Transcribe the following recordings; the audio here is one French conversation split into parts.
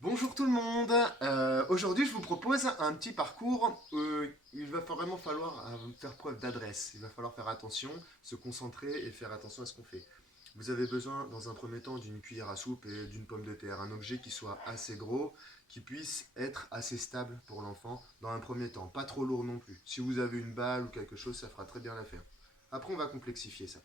Bonjour tout le monde. Aujourd'hui je vous propose un petit parcours. Il va vraiment falloir faire preuve d'adresse. Il va falloir faire attention, se concentrer et faire attention à ce qu'on fait. Vous avez besoin dans un premier temps d'une cuillère à soupe et d'une pomme de terre. Un objet qui soit assez gros, qui puisse être assez stable pour l'enfant dans un premier temps. Pas trop lourd non plus. Si vous avez une balle ou quelque chose, ça fera très bien l'affaire. Après on va complexifier ça.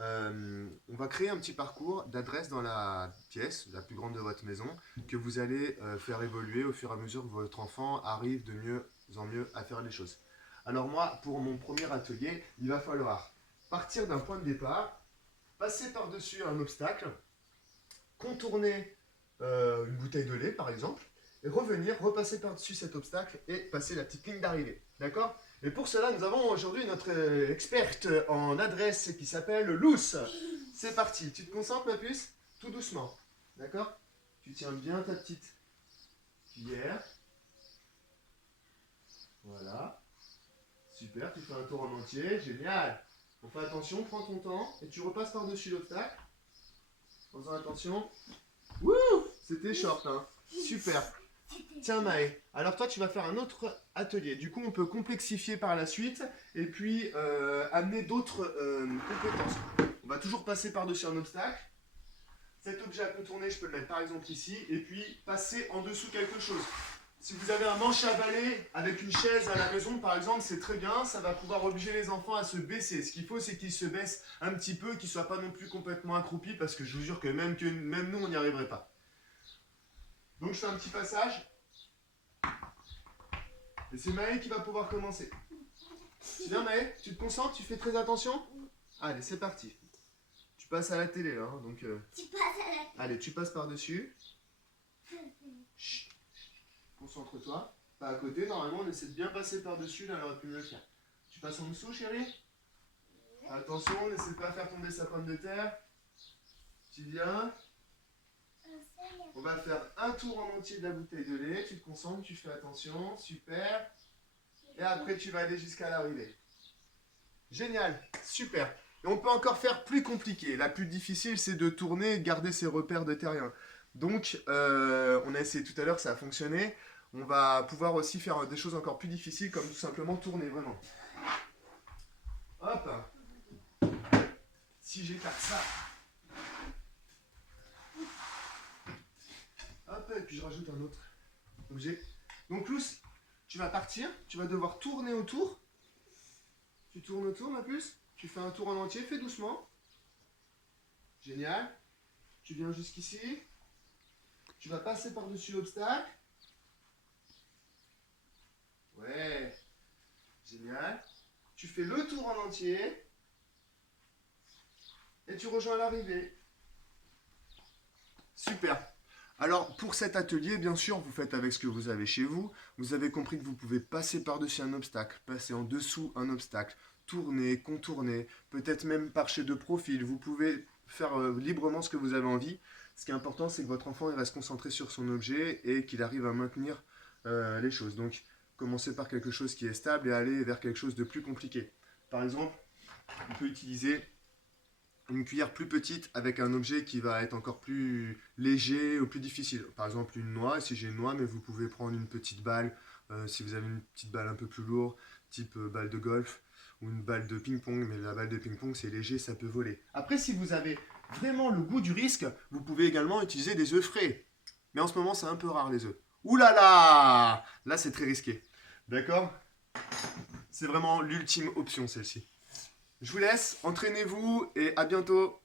On va créer un petit parcours d'adresse dans la pièce, la plus grande de votre maison, que vous allez faire évoluer au fur et à mesure que votre enfant arrive de mieux en mieux à faire les choses. Alors moi, pour mon premier atelier, il va falloir partir d'un point de départ, passer par-dessus un obstacle, contourner une bouteille de lait par exemple, et revenir, repasser par-dessus cet obstacle et passer la petite ligne d'arrivée. D'accord? Et pour cela, nous avons aujourd'hui notre experte en adresse qui s'appelle Luce. C'est parti. Tu te concentres, ma puce? Tout doucement. D'accord? Tu tiens bien ta petite cuillère. Voilà. Super, tu fais un tour en entier. Génial. On fait attention, prends ton temps et tu repasses par-dessus l'obstacle. En faisant attention. Wouh! C'était short, hein? Super. Tiens Maë, alors toi tu vas faire un autre atelier. Du coup on peut complexifier par la suite et puis amener d'autres compétences. On va toujours passer par-dessus un obstacle. Cet objet à contourner, je peux le mettre par exemple ici et puis passer en dessous quelque chose. Si vous avez un manche à balai avec une chaise à la maison par exemple, c'est très bien, ça va pouvoir obliger les enfants à se baisser. Ce qu'il faut c'est qu'ils se baissent un petit peu, qu'ils ne soient pas non plus complètement accroupis parce que je vous jure que même nous on n'y arriverait pas. Donc je fais un petit passage. Et c'est Maë qui va pouvoir commencer. C'est bien Maë? Tu te concentres? Tu fais très attention? Allez, c'est parti. Tu passes à la télé là, hein, donc... Tu passes à la... Allez, tu passes par-dessus. Chut. Concentre-toi. Pas à côté, normalement on essaie de bien passer par-dessus, là on aurait pu mieux le faire. Tu passes en dessous chérie? Attention, n'essaie pas de faire tomber sa pomme de terre. Tu viens. On va faire un tour en entier de la bouteille de lait. Tu te concentres, tu fais attention. Super. Et après tu vas aller jusqu'à l'arrivée. Génial, super. Et on peut encore faire plus compliqué. La plus difficile, c'est de tourner et de garder ses repères de terrien. Donc, on a essayé tout à l'heure, ça a fonctionné. On va pouvoir aussi faire des choses encore plus difficiles, comme tout simplement tourner, vraiment. Hop. Si j'écarte ça. Hop, et puis je rajoute un autre objet. Donc, Luce, tu vas partir. Tu vas devoir tourner autour. Tu tournes autour, ma puce. Tu fais un tour en entier, fais doucement. Génial. Tu viens jusqu'ici. Tu vas passer par-dessus l'obstacle. Ouais. Génial. Tu fais le tour en entier. Et tu rejoins l'arrivée. Super. Alors, pour cet atelier, bien sûr, vous faites avec ce que vous avez chez vous. Vous avez compris que vous pouvez passer par-dessus un obstacle, passer en dessous un obstacle, tourner, contourner, peut-être même marcher de profil. Vous pouvez faire librement ce que vous avez envie. Ce qui est important, c'est que votre enfant il reste concentré sur son objet et qu'il arrive à maintenir les choses. Donc, commencez par quelque chose qui est stable et aller vers quelque chose de plus compliqué. Par exemple, on peut utiliser une cuillère plus petite avec un objet qui va être encore plus léger ou plus difficile. Par exemple une noix, si j'ai une noix, mais vous pouvez prendre une petite balle, si vous avez une petite balle un peu plus lourde, type balle de golf ou une balle de ping-pong, mais la balle de ping-pong c'est léger, ça peut voler. Après si vous avez vraiment le goût du risque, vous pouvez également utiliser des œufs frais. Mais en ce moment c'est un peu rare les œufs. Ouh là là! Là c'est très risqué. D'accord? C'est vraiment l'ultime option celle-ci. Je vous laisse, entraînez-vous et à bientôt.